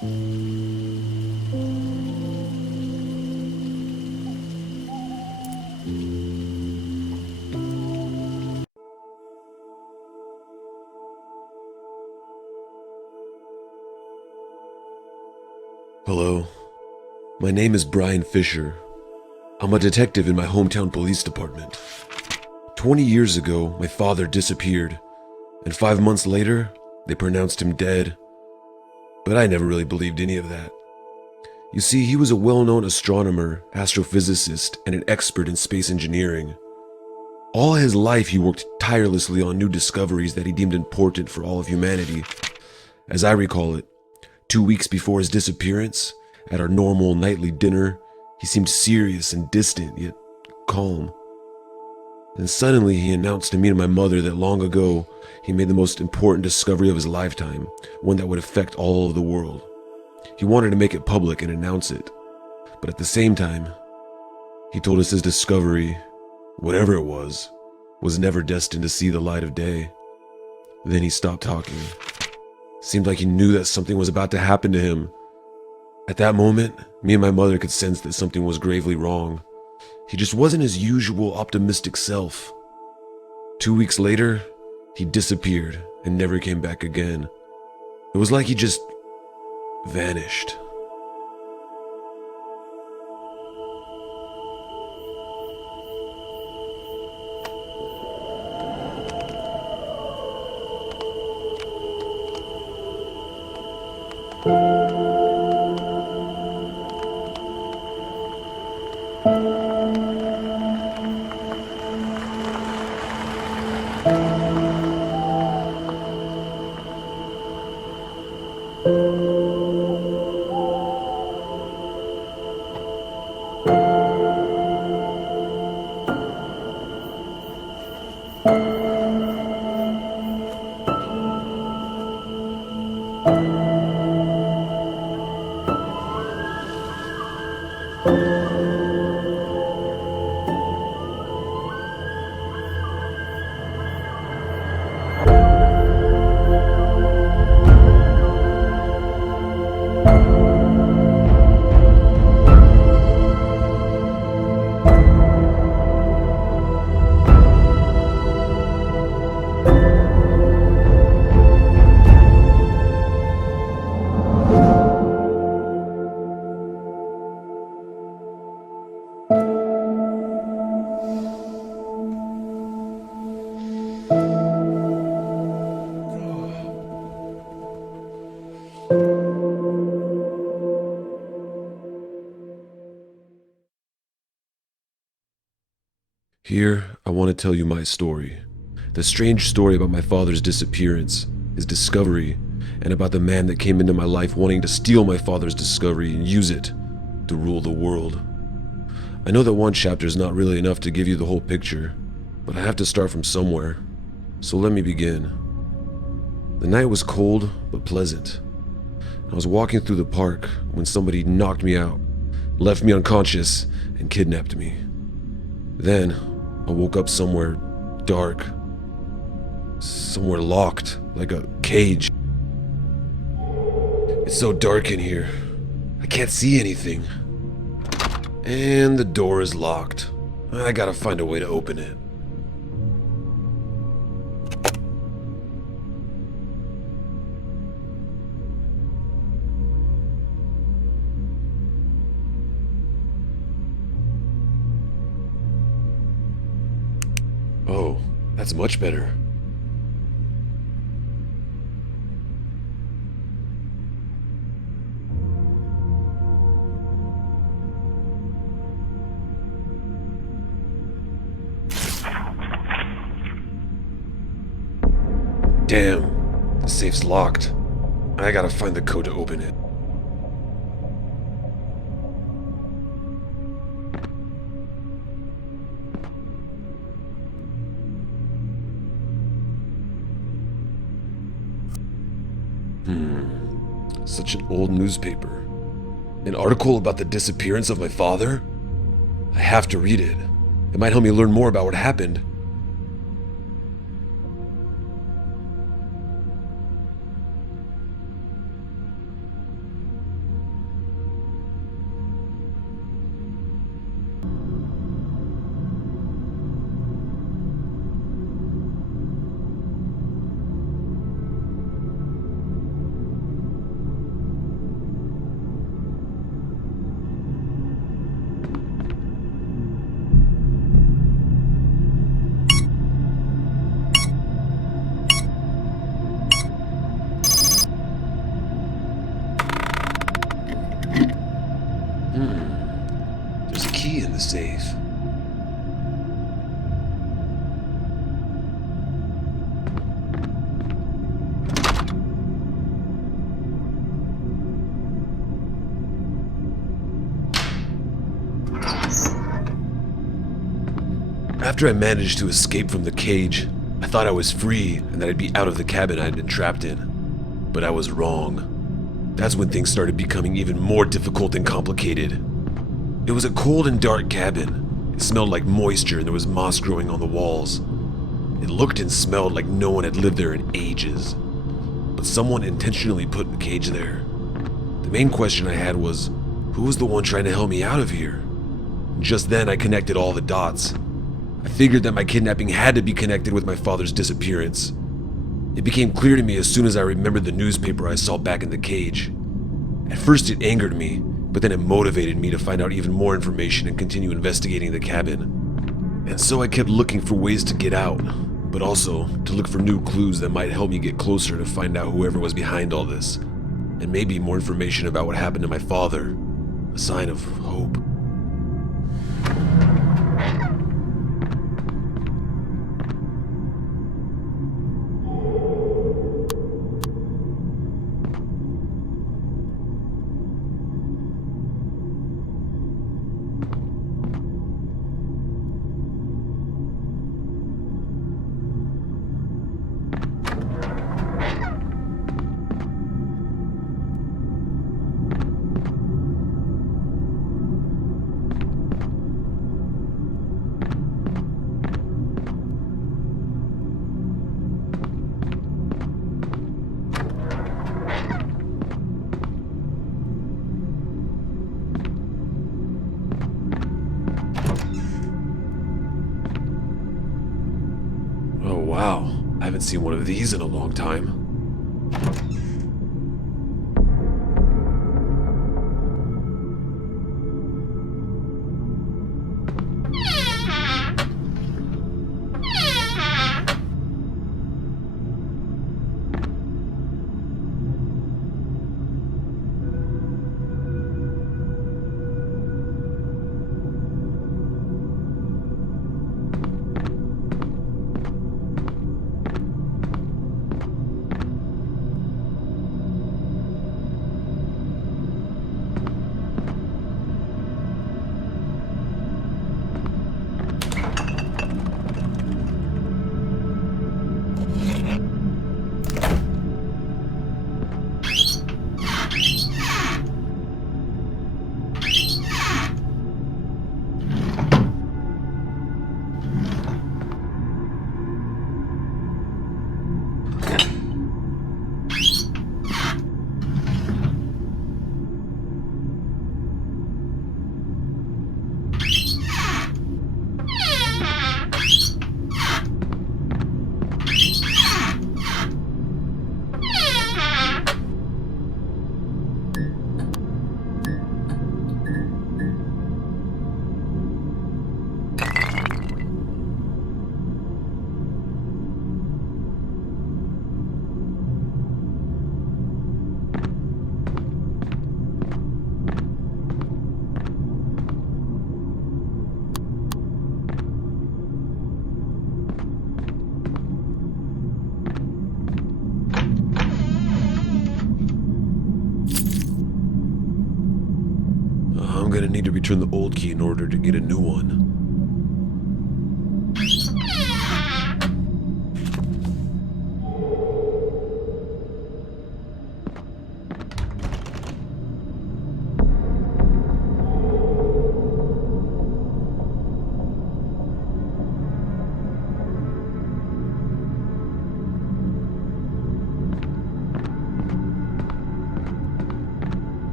Hello, my name is Brian Fisher. I'm a detective in my hometown police department. 20 years ago, my father disappeared, and 5 months later, they pronounced him dead. But I never really believed any of that. You see, he was a well-known astronomer, astrophysicist, and an expert in space engineering. All his life, he worked tirelessly on new discoveries that he deemed important for all of humanity. As I recall it, 2 weeks before his disappearance, at our normal nightly dinner, he seemed serious and distant, yet calm. Then suddenly he announced to me and my mother that long ago, he made the most important discovery of his lifetime, one that would affect all of the world. He wanted to make it public and announce it, but at the same time, he told us his discovery, whatever it was never destined to see the light of day. Then he stopped talking. Seemed like he knew that something was about to happen to him. At that moment, me and my mother could sense that something was gravely wrong. He just wasn't his usual optimistic self. 2 weeks later, he disappeared and never came back again. It was like he just vanished. Here, I want to tell you my story. The strange story about my father's disappearance, his discovery, and about the man that came into my life wanting to steal my father's discovery and use it to rule the world. I know that one chapter is not really enough to give you the whole picture, but I have to start from somewhere. So let me begin. The night was cold but pleasant. I was walking through the park when somebody knocked me out, left me unconscious, and kidnapped me. Then, I woke up somewhere dark, somewhere locked, like a cage. It's so dark in here, I can't see anything. And the door is locked. I gotta find a way to open it. Oh, that's much better. Damn, the safe's locked. I gotta find the code to open it. Such an old newspaper. An article about the disappearance of my father? I have to read it. It might help me learn more about what happened. There's a key in the safe. After I managed to escape from the cage, I thought I was free and that I'd be out of the cabin I had been trapped in. But I was wrong. That's when things started becoming even more difficult and complicated. It was a cold and dark cabin. It smelled like moisture and there was moss growing on the walls. It looked and smelled like no one had lived there in ages. But someone intentionally put the cage there. The main question I had was, who was the one trying to help me out of here? Just then I connected all the dots. I figured that my kidnapping had to be connected with my father's disappearance. It became clear to me as soon as I remembered the newspaper I saw back in the cage. At first it angered me, but then it motivated me to find out even more information and continue investigating the cabin. And so I kept looking for ways to get out, but also to look for new clues that might help me get closer to find out whoever was behind all this, and maybe more information about what happened to my father, a sign of hope. Oh wow, I haven't seen one of these in a long time. I'm gonna need to return the old key in order to get a new one.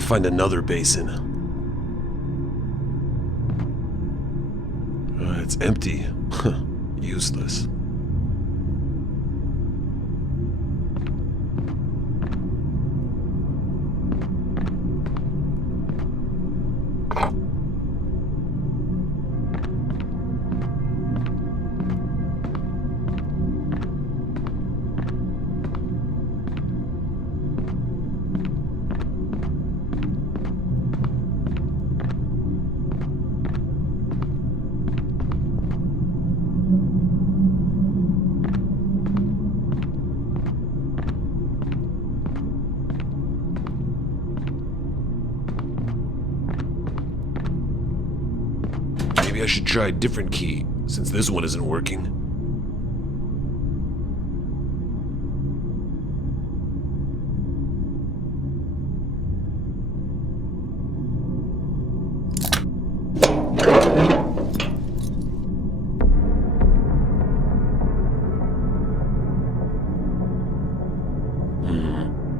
Gotta find another basin. It's empty. Useless. Maybe I should try a different key, since this one isn't working.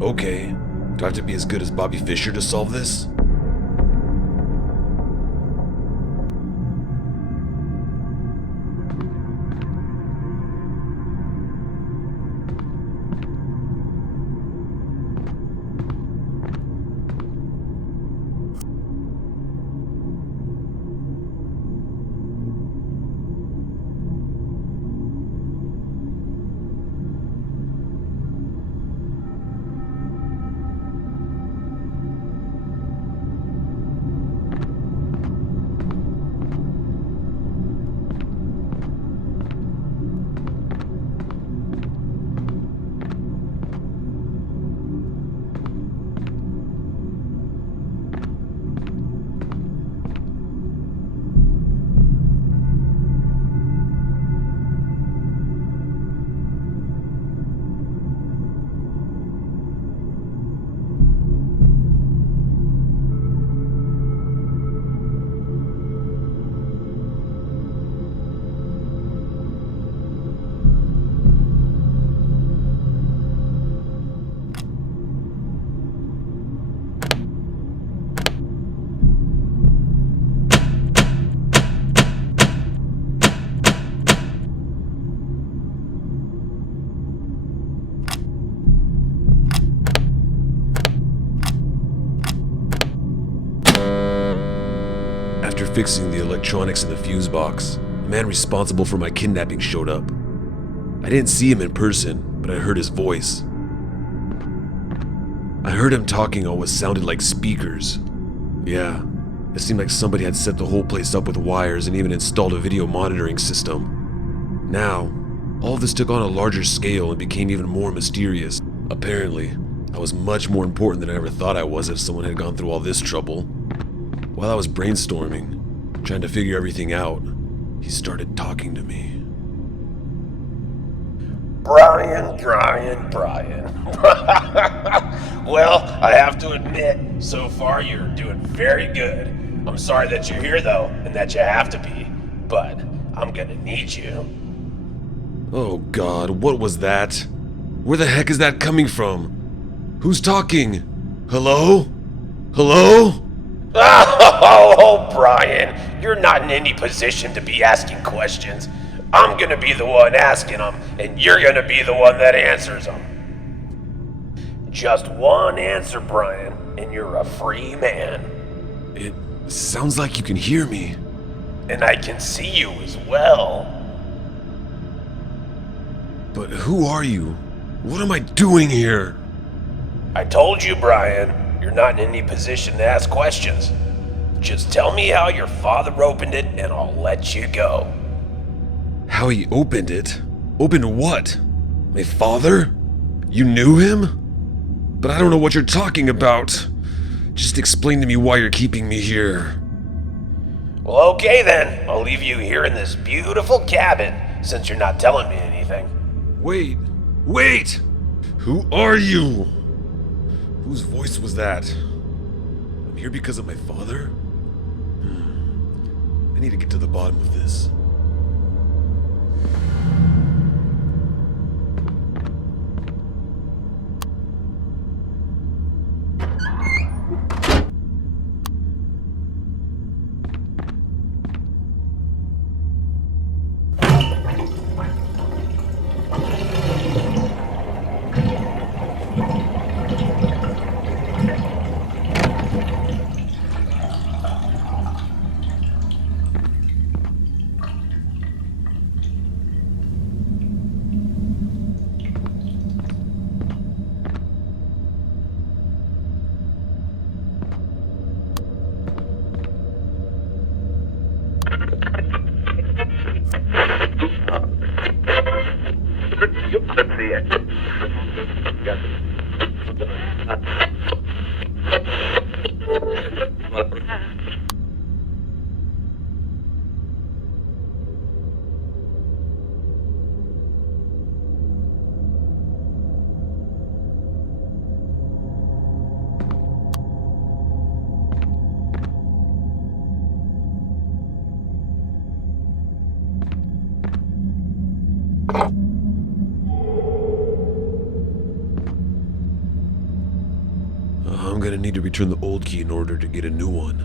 Okay. Do I have to be as good as Bobby Fischer to solve this? After fixing the electronics in the fuse box, the man responsible for my kidnapping showed up. I didn't see him in person, but I heard his voice. I heard him talking on what sounded like speakers. Yeah, it seemed like somebody had set the whole place up with wires and even installed a video monitoring system. Now, all of this took on a larger scale and became even more mysterious. Apparently, I was much more important than I ever thought I was if someone had gone through all this trouble. While I was brainstorming, trying to figure everything out, he started talking to me. Brian. Well, I have to admit, so far you're doing very good. I'm sorry that you're here though, and that you have to be, but I'm gonna need you. Oh God, what was that? Where the heck is that coming from? Who's talking? Hello? Hello? Oh, Brian, you're not in any position to be asking questions. I'm gonna be the one asking them, and you're gonna be the one that answers them. Just one answer, Brian, and you're a free man. It sounds like you can hear me. And I can see you as well. But who are you? What am I doing here? I told you, Brian, you're not in any position to ask questions. Just tell me how your father opened it, and I'll let you go. How he opened it? Opened what? My father? You knew him? But I don't know what you're talking about. Just explain to me why you're keeping me here. Well, okay then. I'll leave you here in this beautiful cabin, since you're not telling me anything. Wait! Who are you? Whose voice was that? I'm here because of my father? I need to get to the bottom of this. I'm gonna need to return the old key in order to get a new one.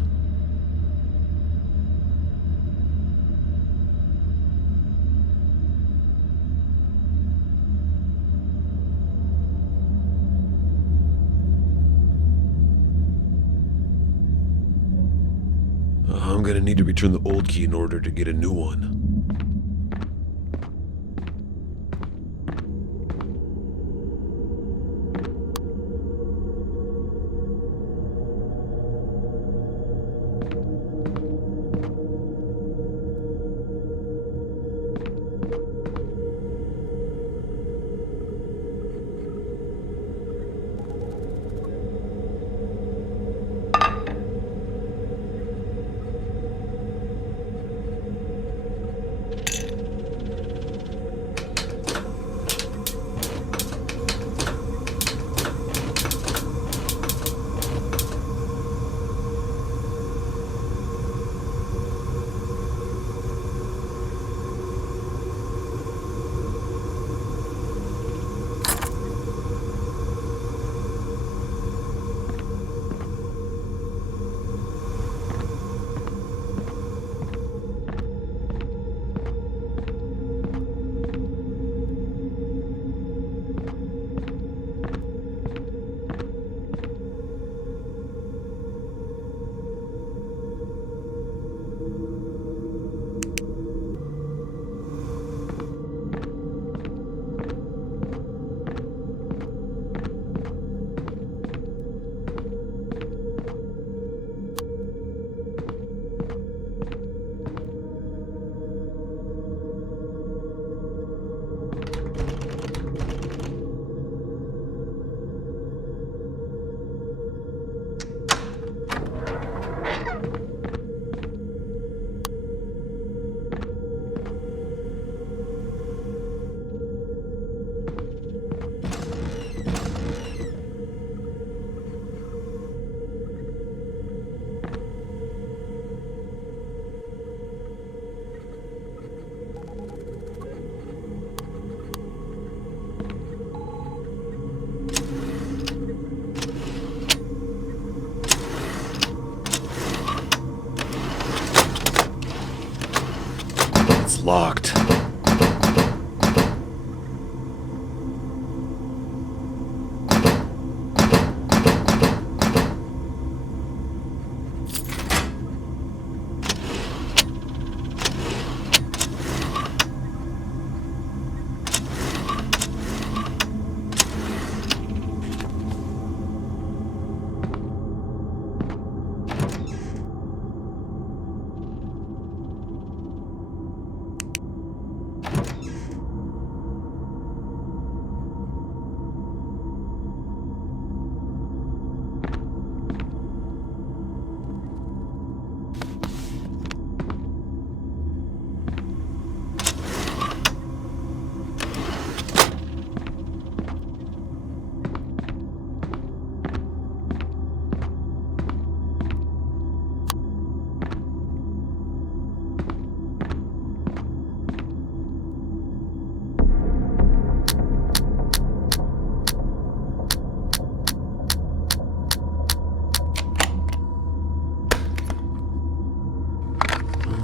I'm gonna need to return the old key in order to get a new one. It's locked.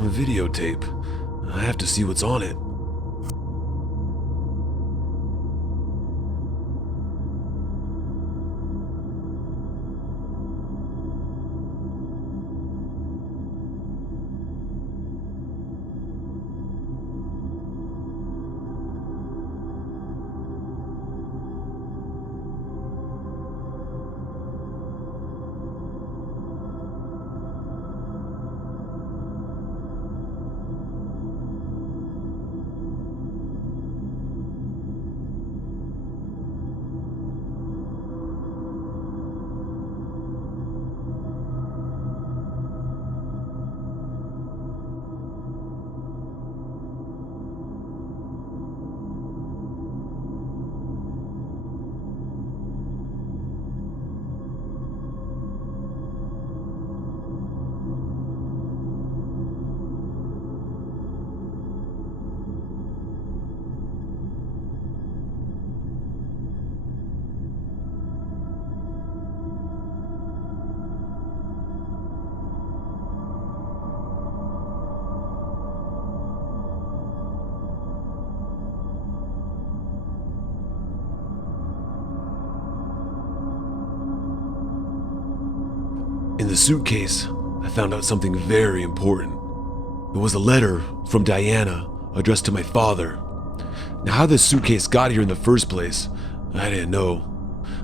A videotape. I have to see what's on it. the suitcase, I found out something very important. It was a letter from Diana addressed to my father. Now, how this suitcase got here in the first place, I didn't know.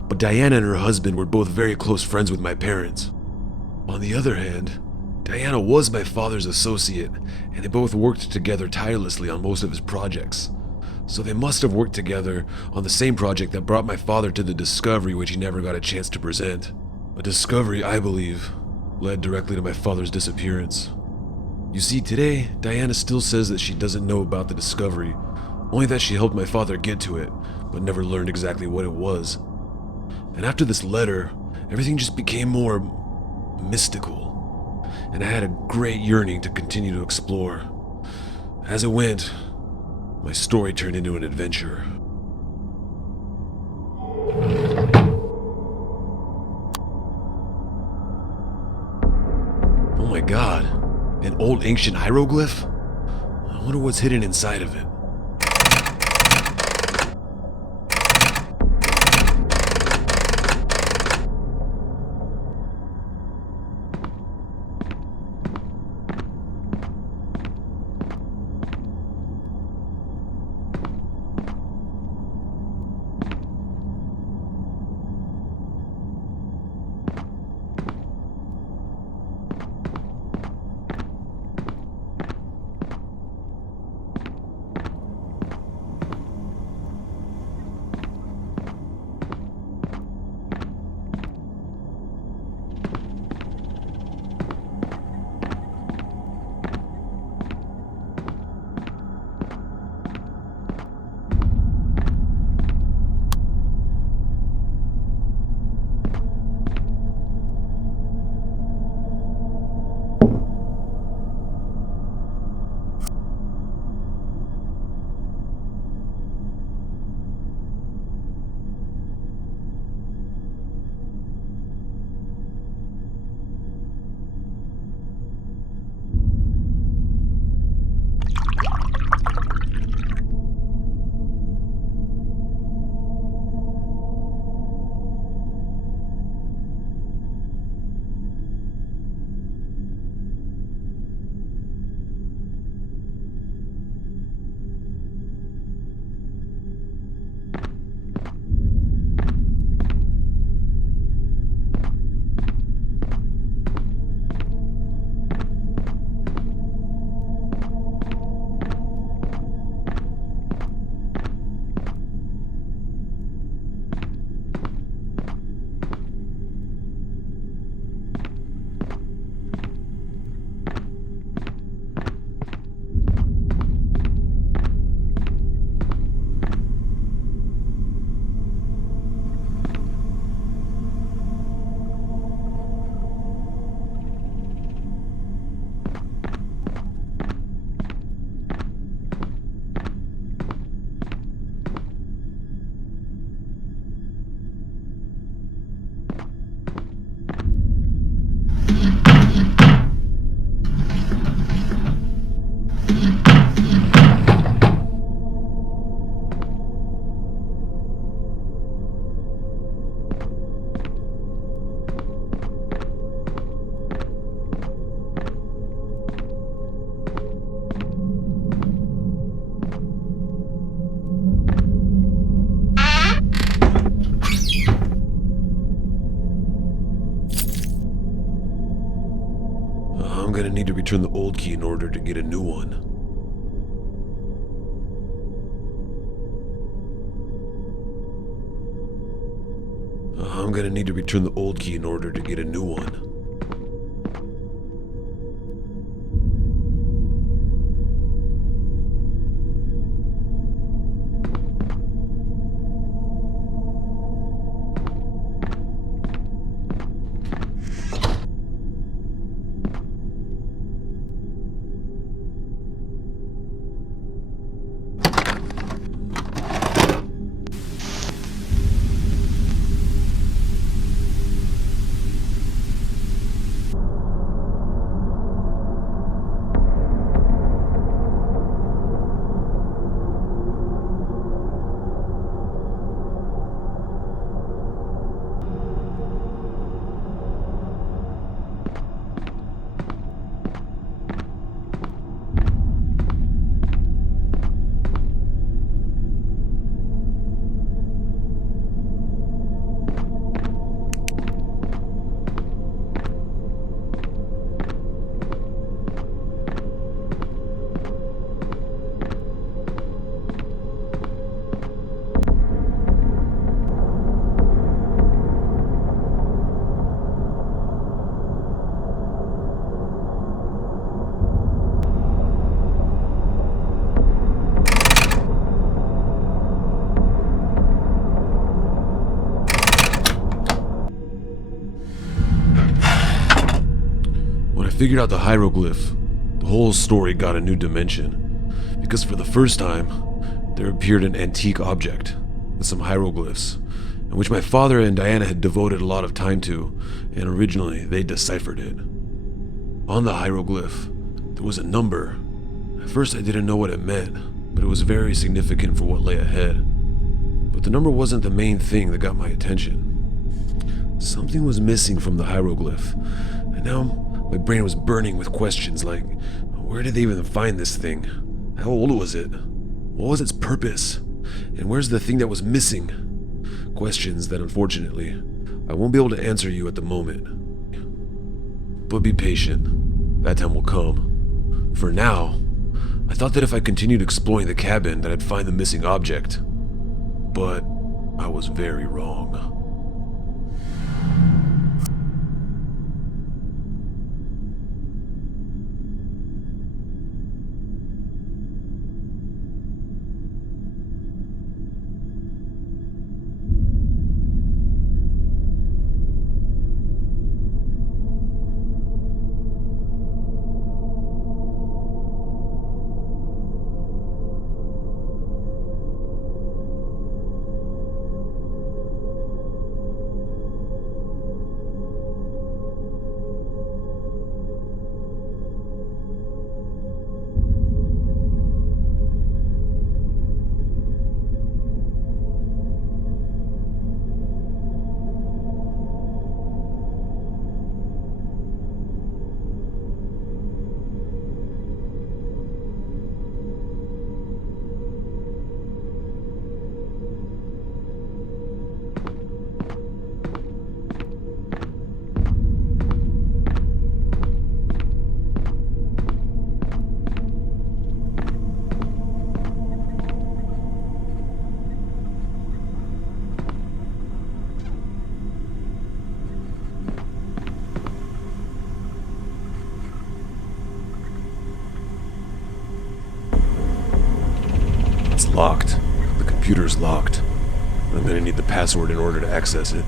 But Diana and her husband were both very close friends with my parents. On the other hand, Diana was my father's associate, and they both worked together tirelessly on most of his projects. So they must have worked together on the same project that brought my father to the discovery which he never got a chance to present. A discovery, I believe, led directly to my father's disappearance. You see, today, Diana still says that she doesn't know about the discovery, only that she helped my father get to it, but never learned exactly what it was. And after this letter, everything just became more mystical, and I had a great yearning to continue to explore. As it went, my story turned into an adventure. Oh my god, an old ancient hieroglyph? I wonder what's hidden inside of it. I'm gonna need to return the old key in order to get a new one. I'm gonna need to return the old key in order to get a new one. figured out the hieroglyph, the whole story got a new dimension. Because for the first time, there appeared an antique object with some hieroglyphs, in which my father and Diana had devoted a lot of time to, and originally they deciphered it. On the hieroglyph, there was a number. At first I didn't know what it meant, but it was very significant for what lay ahead. But the number wasn't the main thing that got my attention. Something was missing from the hieroglyph, and now my brain was burning with questions like, where did they even find this thing? How old was it? What was its purpose? And where's the thing that was missing? Questions that unfortunately, I won't be able to answer you at the moment. But be patient. That time will come. For now, I thought that if I continued exploring the cabin that I'd find the missing object. But I was very wrong. Locked. The computer's locked. I'm gonna need the password in order to access it.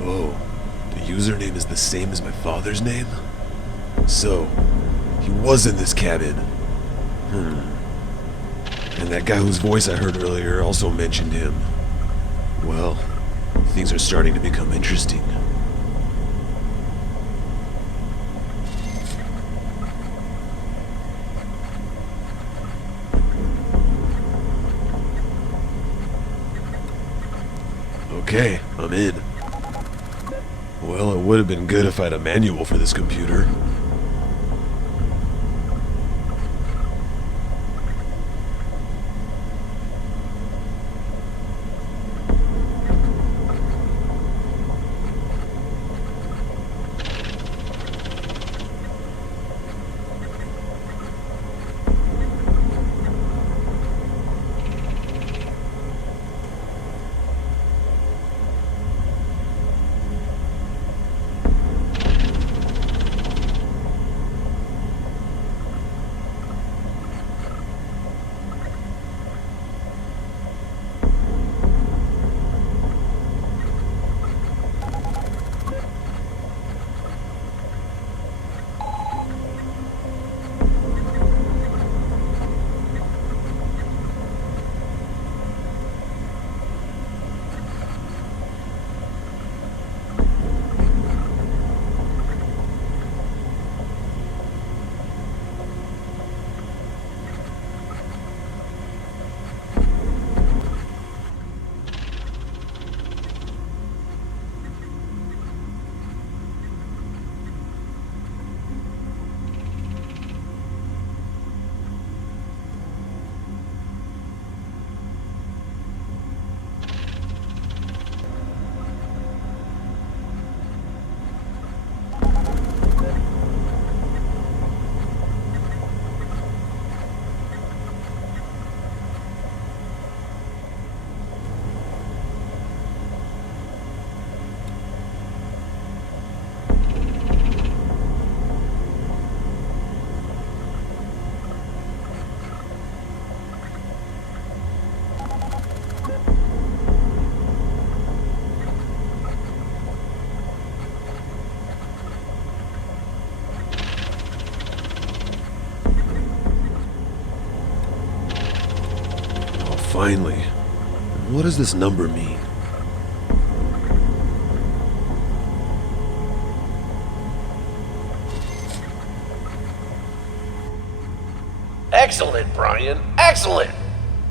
Oh, the username is the same as my father's name? So, he was in this cabin. And that guy whose voice I heard earlier also mentioned him. Well, things are starting to become interesting. Okay, I'm in. Well, it would have been good if I had a manual for this computer. Finally. What does this number mean? Excellent, Brian. Excellent.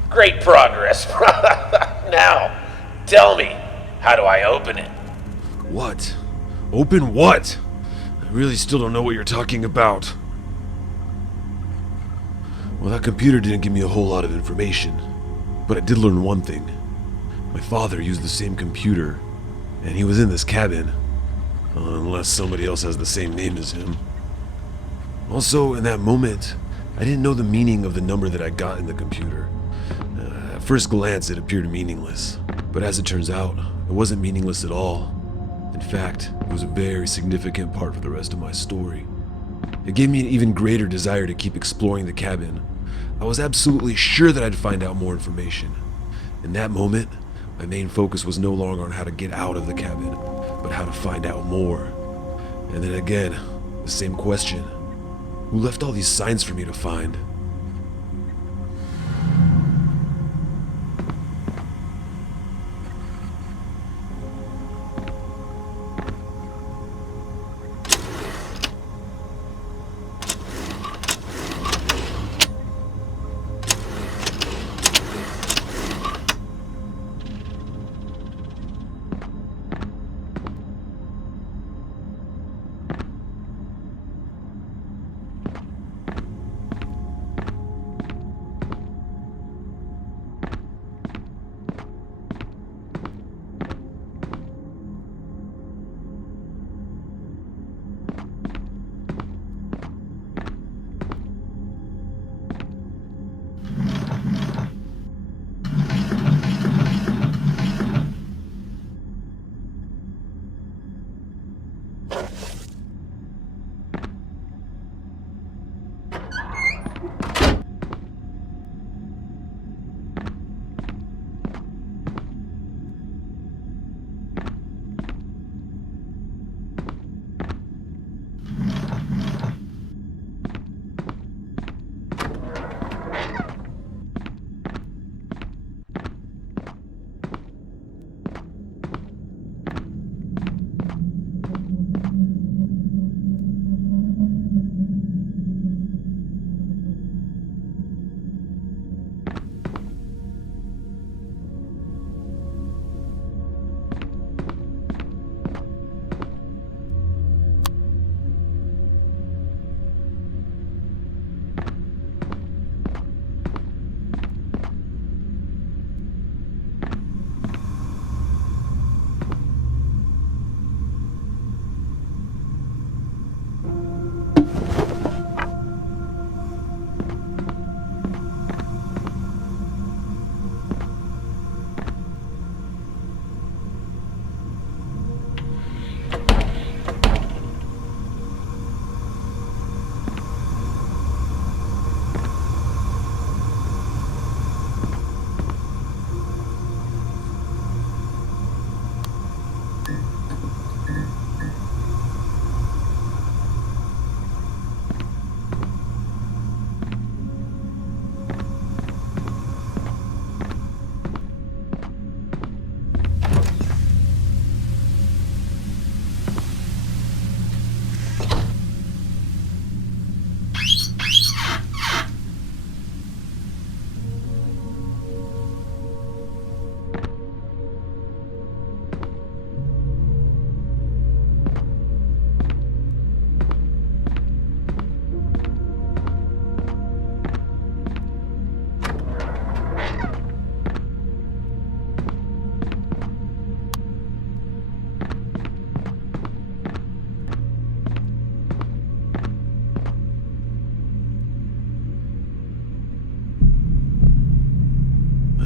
Great progress. Now, tell me, how do I open it? What? Open what? I really still don't know what you're talking about. Well, that computer didn't give me a whole lot of information, but I did learn one thing. My father used the same computer, and he was in this cabin, unless somebody else has the same name as him. Also, in that moment, I didn't know the meaning of the number that I got in the computer. At first glance, it appeared meaningless, but as it turns out, it wasn't meaningless at all. In fact, it was a very significant part for the rest of my story. It gave me an even greater desire to keep exploring the cabin. I was absolutely sure that I'd find out more information. In that moment, my main focus was no longer on how to get out of the cabin, but how to find out more. And then again, the same question. Who left all these signs for me to find?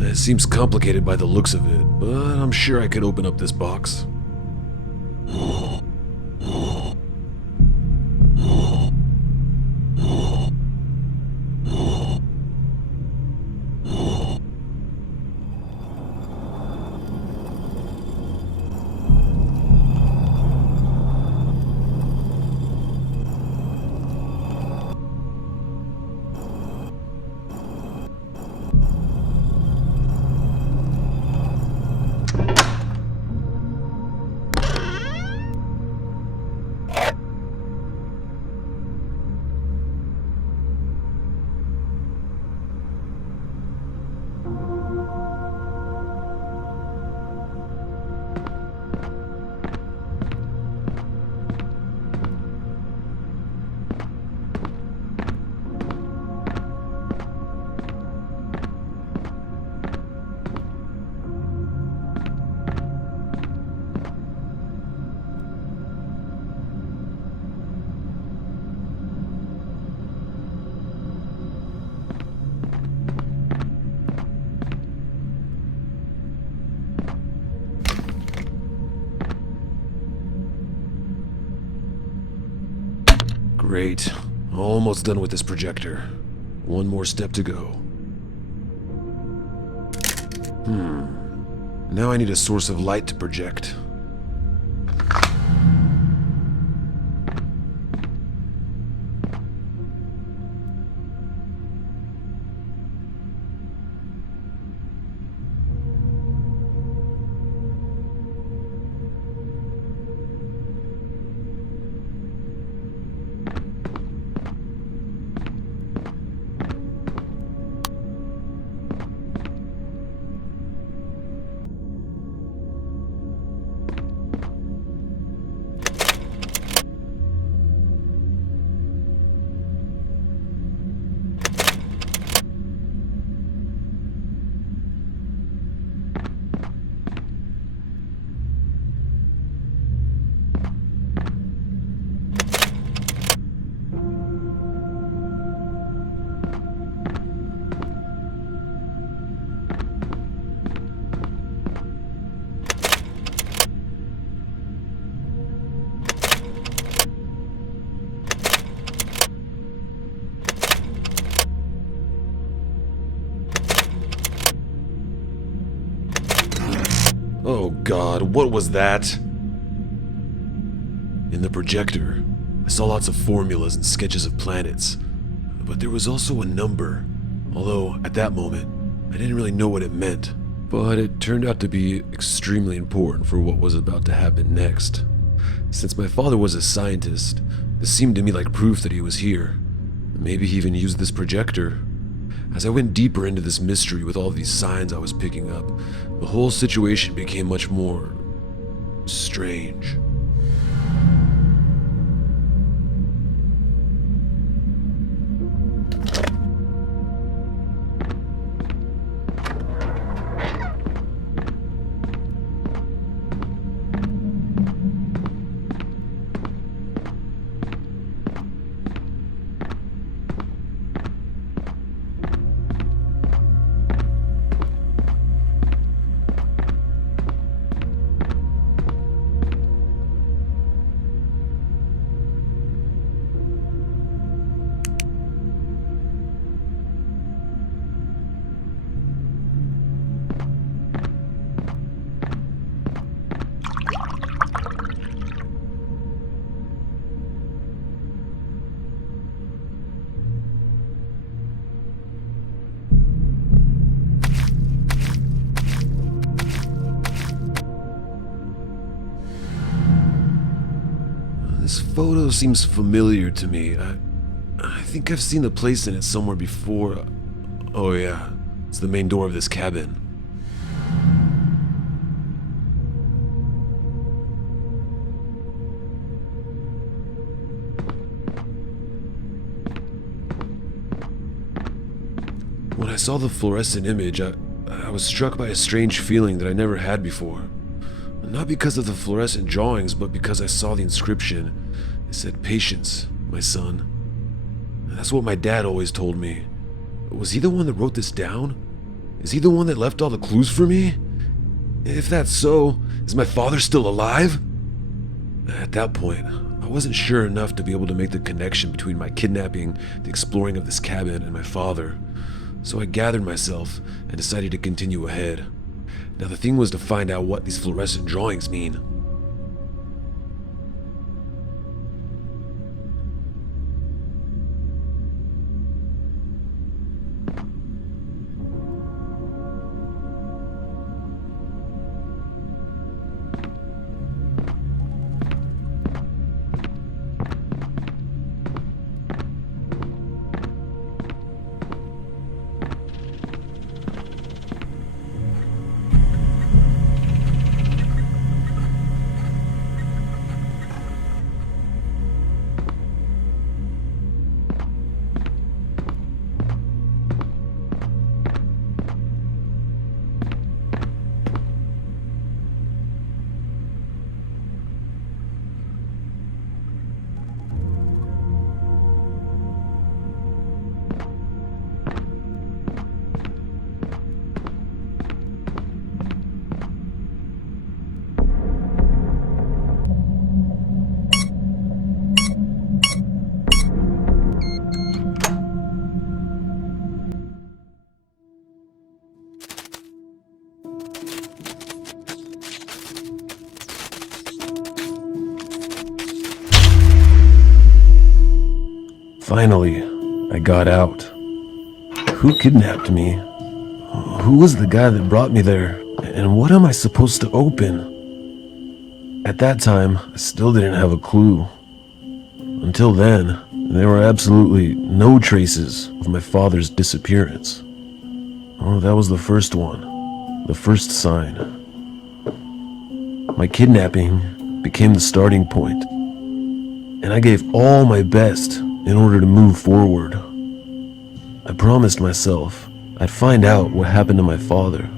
It seems complicated by the looks of it, but I'm sure I could open up this box. Great. Almost done with this projector. One more step to go. Now I need a source of light to project. Oh God, what was that? In the projector, I saw lots of formulas and sketches of planets, but there was also a number, although at that moment, I didn't really know what it meant. But it turned out to be extremely important for what was about to happen next. Since my father was a scientist, this seemed to me like proof that he was here. Maybe he even used this projector. As I went deeper into this mystery with all these signs I was picking up, the whole situation became much more strange. This photo seems familiar to me. I think I've seen the place in it somewhere before. Oh yeah, it's the main door of this cabin. When I saw the fluorescent image, I was struck by a strange feeling that I never had before. Not because of the fluorescent drawings, but because I saw the inscription. It said, "Patience, my son." That's what my dad always told me. Was he the one that wrote this down? Is he the one that left all the clues for me? If that's so, is my father still alive? At that point, I wasn't sure enough to be able to make the connection between my kidnapping, the exploring of this cabin, and my father. So I gathered myself and decided to continue ahead. Now the thing was to find out what these fluorescent drawings mean. Finally, I got out. Who kidnapped me? Who was the guy that brought me there? And what am I supposed to open? At that time, I still didn't have a clue. Until then, there were absolutely no traces of my father's disappearance. Oh, that was the first one. The first sign. My kidnapping became the starting point, and I gave all my best in order to move forward. I promised myself I'd find out what happened to my father.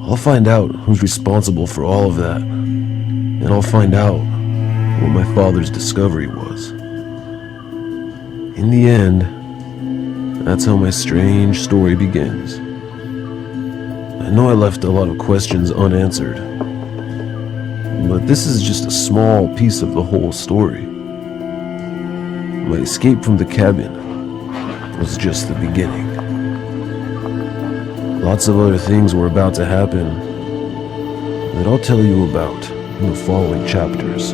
I'll find out who's responsible for all of that, and I'll find out what my father's discovery was. In the end, that's how my strange story begins. I know I left a lot of questions unanswered, but this is just a small piece of the whole story. My escape from the cabin was just the beginning. Lots of other things were about to happen that I'll tell you about in the following chapters.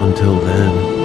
Until then,